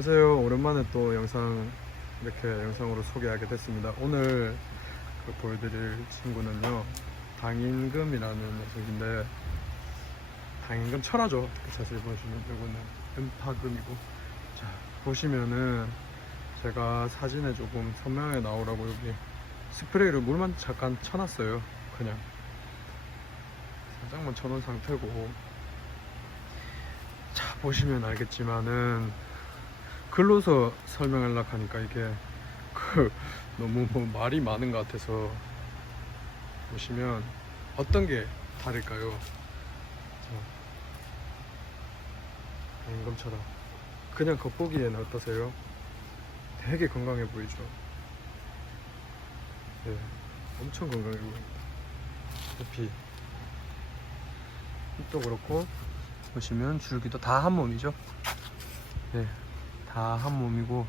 안녕하세요. 오랜만에 또 영상 이렇게 영상으로 소개하게 됐습니다. 오늘 그 보여드릴 친구는요 당인금이라는 녀석인데 당인금 천하죠. 이렇게 자세히 보시면 이거는 음파금이고 자 보시면은 제가 사진에 조금 선명하게 나오라고 여기 스프레이를 물만 잠깐 쳐놨어요. 그냥 살짝만 쳐놓은 상태고 자 보시면 알겠지만은 글로서 설명하려고 하니까 이게 그 너무 뭐 말이 많은 것 같아서 보시면 어떤 게 다를까요? 자, 임금처럼 그냥 겉보기에는 어떠세요? 되게 건강해 보이죠? 네, 엄청 건강해 보입니다. 두피 또 그렇고 보시면 줄기도 다 한 몸이죠. 네, 다 한 몸이고.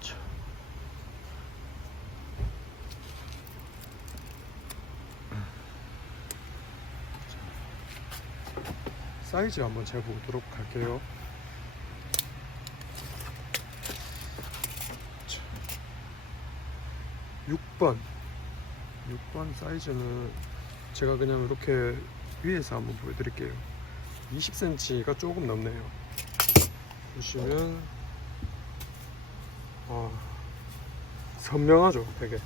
자. 사이즈 한번 재보도록 할게요. 자. 6번. 6번 사이즈는 제가 그냥 이렇게 위에서 한번 보여드릴게요. 20cm가 조금 넘네요. 보시면 아, 선명하죠, 되게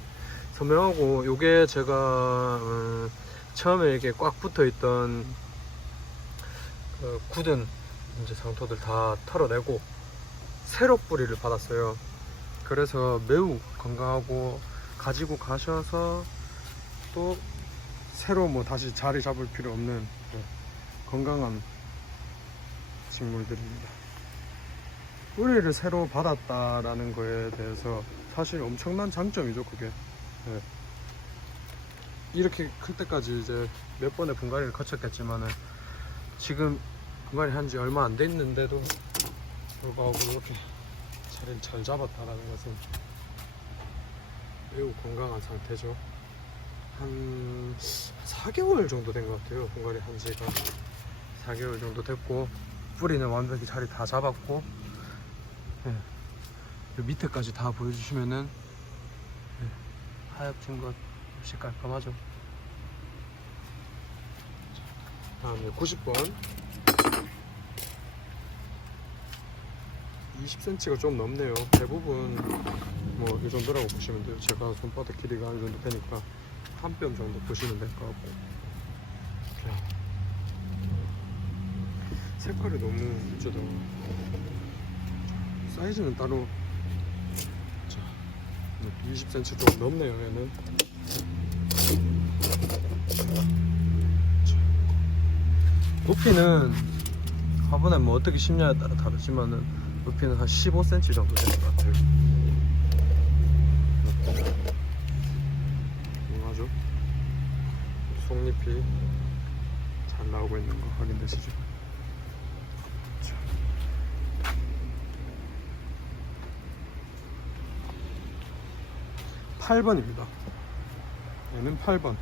선명하고 요게 제가 음, 처음에 이렇게 꽉 붙어 있던 그 굳은 이제 상토들 다 털어내고 새로 뿌리를 받았어요. 그래서 매우 건강하고 가지고 가셔서 또 새로 뭐 다시 자리 잡을 필요 없는 네, 건강한 식물들입니다. 뿌리를 새로 받았다라는 거에 대해서 사실 엄청난 장점이죠, 그게. 네. 이렇게 클 때까지 이제 몇 번의 분갈이를 거쳤겠지만은 지금 분갈이 한 지 얼마 안 됐는데도 불구하고 이렇게 자리를 잘 잡았다라는 것은 매우 건강한 상태죠. 한 4개월 정도 된 것 같아요. 분갈이 한 지가 4개월 정도 됐고 뿌리는 완벽히 자리 다 잡았고 예. 요 밑에까지 다 보여주시면은 예. 하얗진 것 없이 깔끔하죠. 자, 다음에 90번 20cm가 좀 넘네요. 대부분 뭐 이 정도라고 보시면 돼요. 제가 손바닥 길이가 이 정도 되니까 한 뼘 정도 보시면 될 것 같고. 이렇게. 색깔이 너무 이쁘죠. 사이즈는 따로 자, 20cm 좀 넘네요. 얘는. 자, 높이는 화분에 뭐 어떻게 심냐에 따라 다르지만은 높이는 한 15cm 정도 되는 것 같아요. 훌륭하죠? 속잎이 잘 나오고 있는 거 확인되시죠? 8번입니다. 얘는 8번.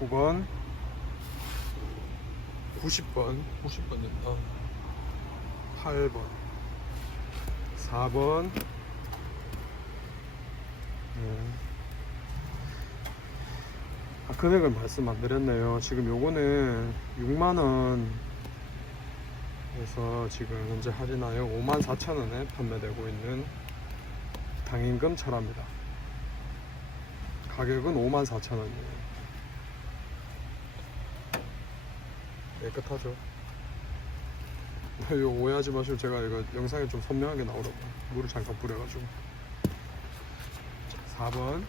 9번. 90번. 90번입니다. 8번. 4번. 네. 아, 금액을 말씀 안 드렸네요. 지금 요거는 6만원 그래서 지금 현재 할인하여 54,000원에 판매되고 있는 당임금 철합니다. 가격은 5만 4천 원이에요. 깨끗하죠. 이거 오해하지 마시고 제가 이거 영상에 좀 선명하게 나오라고 물을 잠깐 뿌려가지고 4번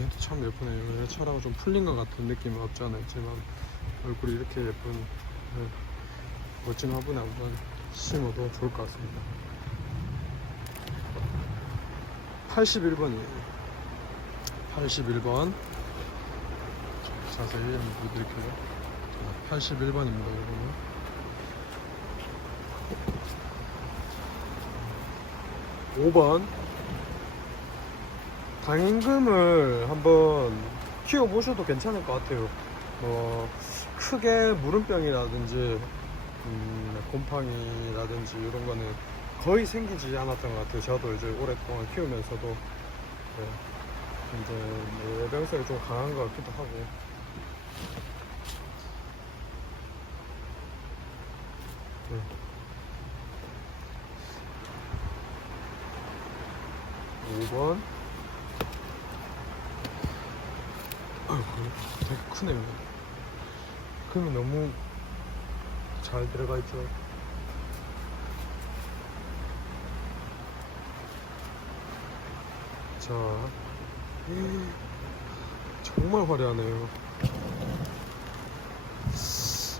얘도 참 예쁘네요 얘처럼 좀 풀린 것 같은 느낌은 않아 있지만 얼굴이 이렇게 예쁜 네, 멋진 화분에 한번 심어도 좋을 것 같습니다 81번이에요. 81번. 자세히 한번 보여드릴게요. 81번입니다 여러분. 5번. 당임금을 한번 키워보셔도 괜찮을 것 같아요. 뭐 크게 물음병이라든지 음, 곰팡이라든지 이런 거는 거의 생기지 않았던 것 같아요. 저도 이제 오랫동안 키우면서도 네. 이제 뭐 예병성이 좀 강한 것 같기도 하고 네. 오번 아이고 되게 크네요 금이 너무 잘 들어가 있죠 자 정말 화려하네요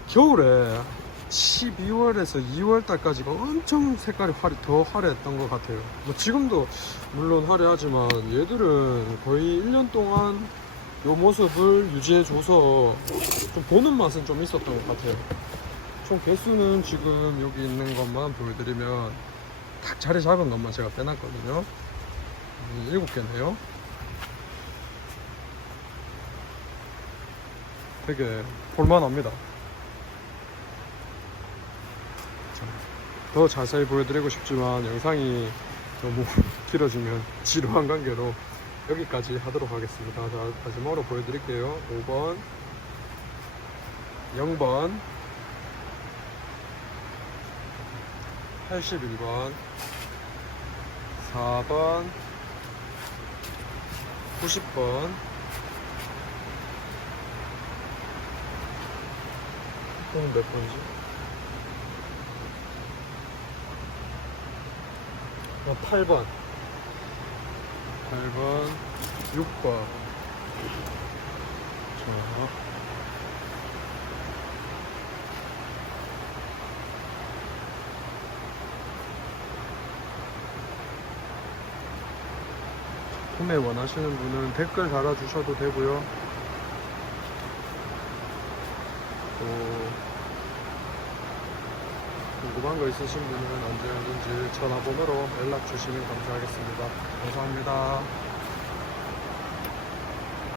겨울에 12월에서 2월 달까지가 엄청 색깔이 화려, 더 화려했던 것 같아요. 뭐 지금도 물론 화려하지만 얘들은 거의 1년 동안 요 모습을 유지해줘서 좀 보는 맛은 좀 있었던 것 같아요. 총 개수는 지금 여기 있는 것만 보여드리면 딱 자리 잡은 것만 제가 빼놨거든요. 음, 일곱 개네요. 되게 볼만합니다. 더 자세히 보여드리고 싶지만 영상이 너무 길어지면 지루한 관계로 여기까지 하도록 하겠습니다. 자, 마지막으로 보여드릴게요. 5번, 0번, 81번, 4번, 90번, 이거는 몇 번이지? 8번. 8번 6번. 자 구매 원하시는 분은 댓글 달아주셔도 되고요 또 궁금한 거 있으신 분은 언제든지 전화번호로 연락 주시면 감사하겠습니다. 감사합니다.